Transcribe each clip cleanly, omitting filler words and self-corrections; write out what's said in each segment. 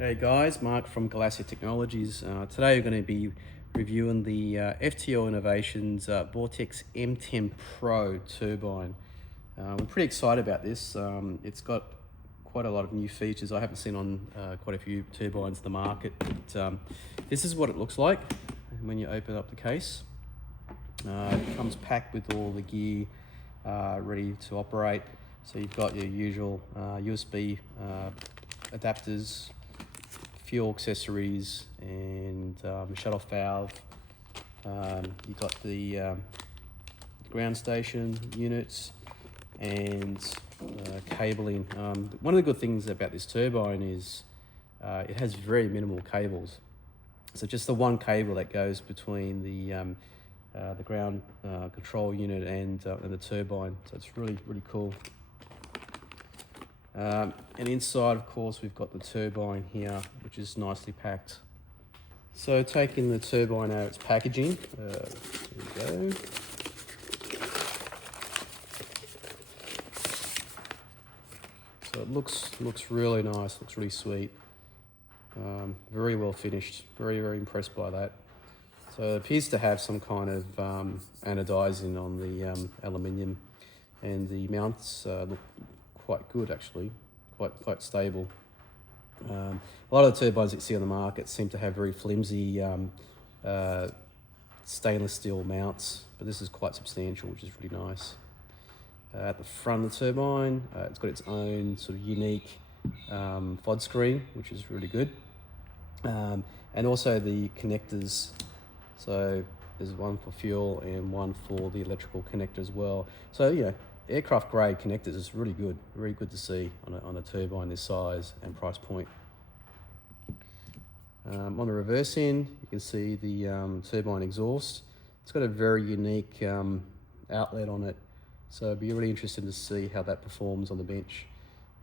Hey guys, Mark from Glacier Technologies. Today we're going to be reviewing the FTL Innovations Vortex M10 Pro turbine. I'm pretty excited about this. It's got quite a lot of new features I haven't seen on quite a few turbines in the market. But, this is what it looks like when you open up the case. It comes packed with all the gear ready to operate. So you've got your usual USB adapters, fuel accessories, and shut-off valve. You've got the ground station units and cabling. One of the good things about this turbine is it has very minimal cables. So just the one cable that goes between the ground control unit and the turbine. So it's really cool. And inside, of course, we've got the turbine here, which is nicely packed. So taking the turbine out of its packaging, there we go. So it looks really nice, looks really sweet. Very well finished, very impressed by that. So it appears to have some kind of anodizing on the aluminium, and the mounts look quite good actually, quite stable. A lot of the turbines that you see on the market seem to have very flimsy stainless steel mounts, but this is quite substantial, which is really nice. At the front of the turbine, it's got its own sort of unique FOD screen, which is really good. And also the connectors. So there's one for fuel and one for the electrical connector as well. So yeah, aircraft grade connectors is really good, very good to see on a turbine this size and price point. On the reverse end, you can see the turbine exhaust. It's got a very unique outlet on it, so it'd be really interesting to see how that performs on the bench.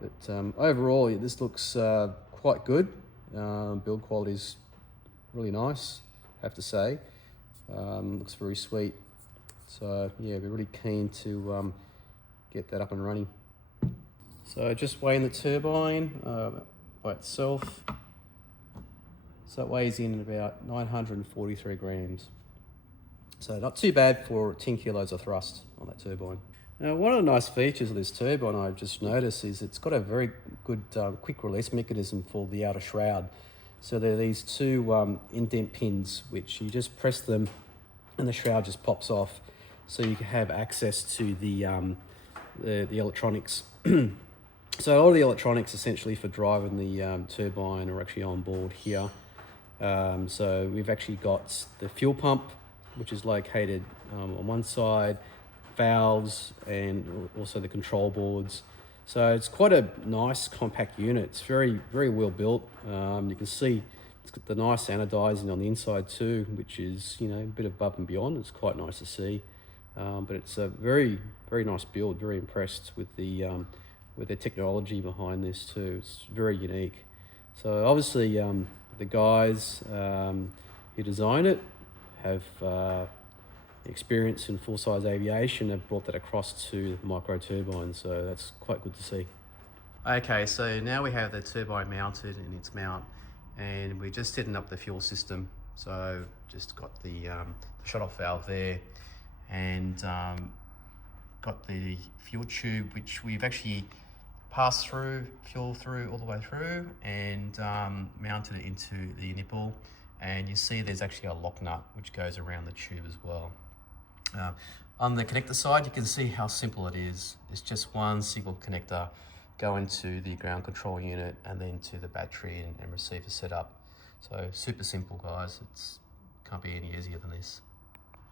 But overall, this looks quite good. Build quality is really nice, I have to say. Looks very sweet. So yeah, we're really keen to get that up and running. So just weighing the turbine by itself. So it weighs in about 943 grams. So not too bad for 10 kilos of thrust on that turbine. Now, one of the nice features of this turbine I've just noticed is it's got a very good quick release mechanism for the outer shroud. So there are these two indent pins, which you just press them and the shroud just pops off. So you can have access to the electronics. So all the electronics essentially for driving the turbine are actually on board here. So we've actually got the fuel pump, which is located on one side, valves, and also the control boards. So it's quite a nice compact unit. It's very well built. You can see it's got the nice anodizing on the inside too, which is, you know, a bit above and beyond. It's quite nice to see. But it's a very nice build. Very impressed with the technology behind this too. It's very unique. So obviously the guys who designed it have experience in full-size aviation, have brought that across to micro turbines, so that's quite good to see. Okay, so now we have the turbine mounted in its mount, and we're just setting up the fuel system. So just got the shut-off valve there, and got the fuel tube, which we've actually passed through fuel through all the way through, and mounted it into the nipple. And you see there's actually a lock nut which goes around the tube as well. On the connector side, you can see how simple it is. It's just one single connector going to the ground control unit and then to the battery and receiver setup. So super simple, guys. It's can't be any easier than this.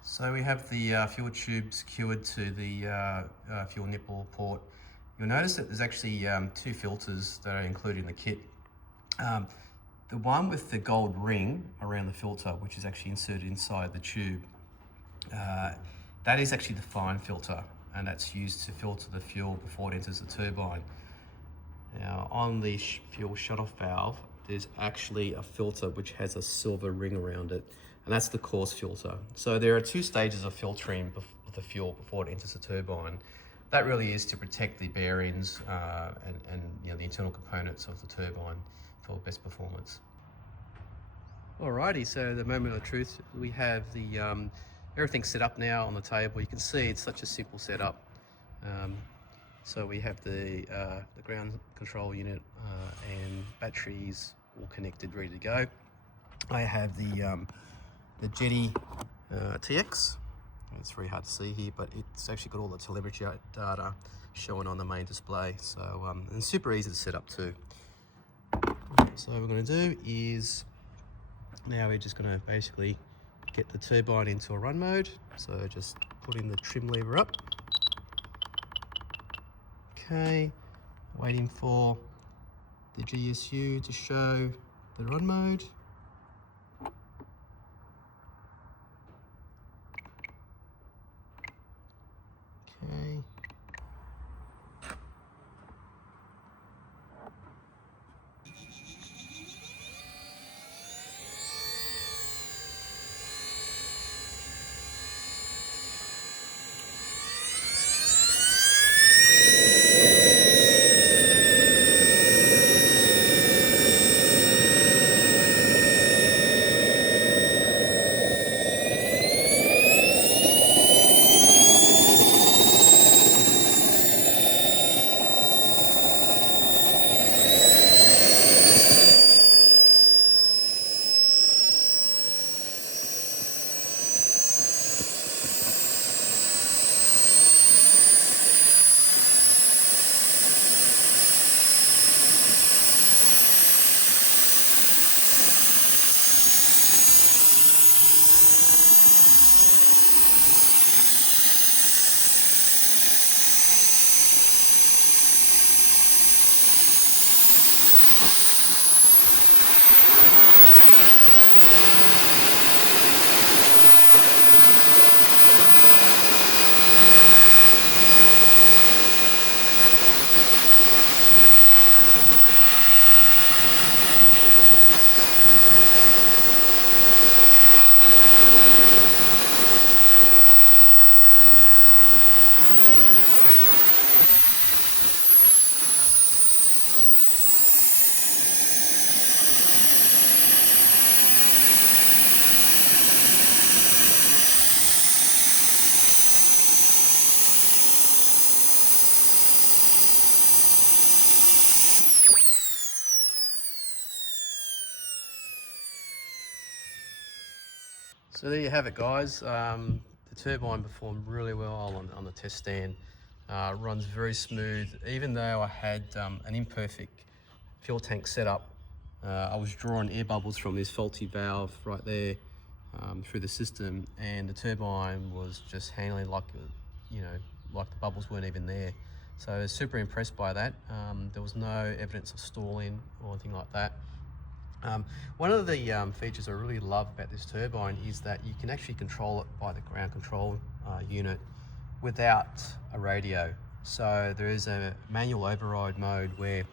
So we have the fuel tube secured to the fuel nipple port. You'll notice that there's actually two filters that are included in the kit. The one with the gold ring around the filter, which is actually inserted inside the tube, that is actually the fine filter, and that's used to filter the fuel before it enters the turbine. Now on the fuel shutoff valve, there's actually a filter which has a silver ring around it, and that's the coarse filter. So there are two stages of filtering of the fuel before it enters the turbine. That really is to protect the bearings and you know, the internal components of the turbine for best performance. Alrighty, so the moment of truth, we have the everything set up now on the table. You can see it's such a simple setup. So we have the ground control unit and batteries all connected, ready to go. I have the Jetty TX. It's very hard to see here, but it's actually got all the telemetry data showing on the main display. So and super easy to set up too. So what we're going to do is now we're just going to basically get the turbine into a run mode. So just putting the trim lever up. Okay, waiting for the GSU to show the run mode. Okay. So there you have it, guys. The turbine performed really well on the test stand. Runs very smooth. Even though I had an imperfect fuel tank setup, I was drawing air bubbles from this faulty valve right there through the system, and the turbine was just handling like, like the bubbles weren't even there. So I was super impressed by that. There was no evidence of stalling or anything like that. One of the features I really love about this turbine is that you can actually control it by the ground control unit without a radio. So there is a manual override mode where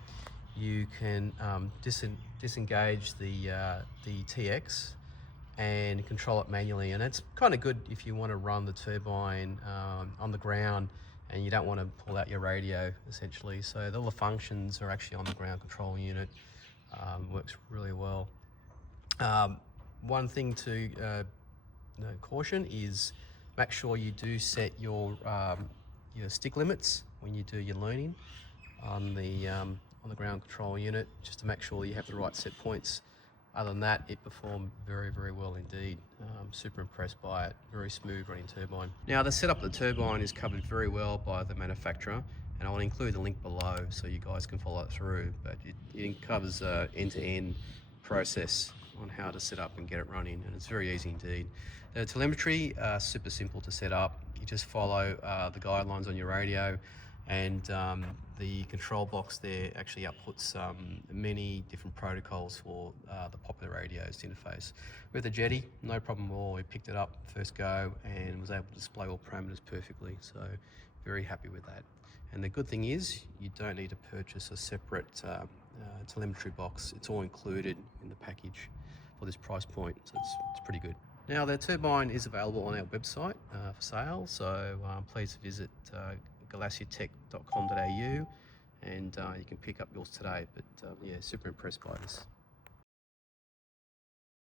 you can disengage the TX and control it manually, and it's kind of good if you want to run the turbine on the ground and you don't want to pull out your radio, essentially. So all the functions are actually on the ground control unit. Works really well. One thing to caution is make sure you do set your stick limits when you do your learning on the ground control unit, just to make sure you have the right set points. Other than that, it performed very, very well indeed. Super impressed by it. Very smooth running turbine. Now, the setup of the turbine is covered very well by the manufacturer, and I'll include the link below so you guys can follow it through. But it covers end-to-end process on how to set up and get it running, and it's very easy indeed. The telemetry, super simple to set up. You just follow the guidelines on your radio, and the control box there actually outputs many different protocols for the popular radios to interface. With the Jetty, no problem at all. We picked it up first go and was able to display all parameters perfectly, so very happy with that. And the good thing is you don't need to purchase a separate telemetry box. It's all included in the package for this price point, so it's pretty good. Now, the turbine is available on our website for sale, so please visit galasiatech.com.au and you can pick up yours today. But yeah, super impressed by this.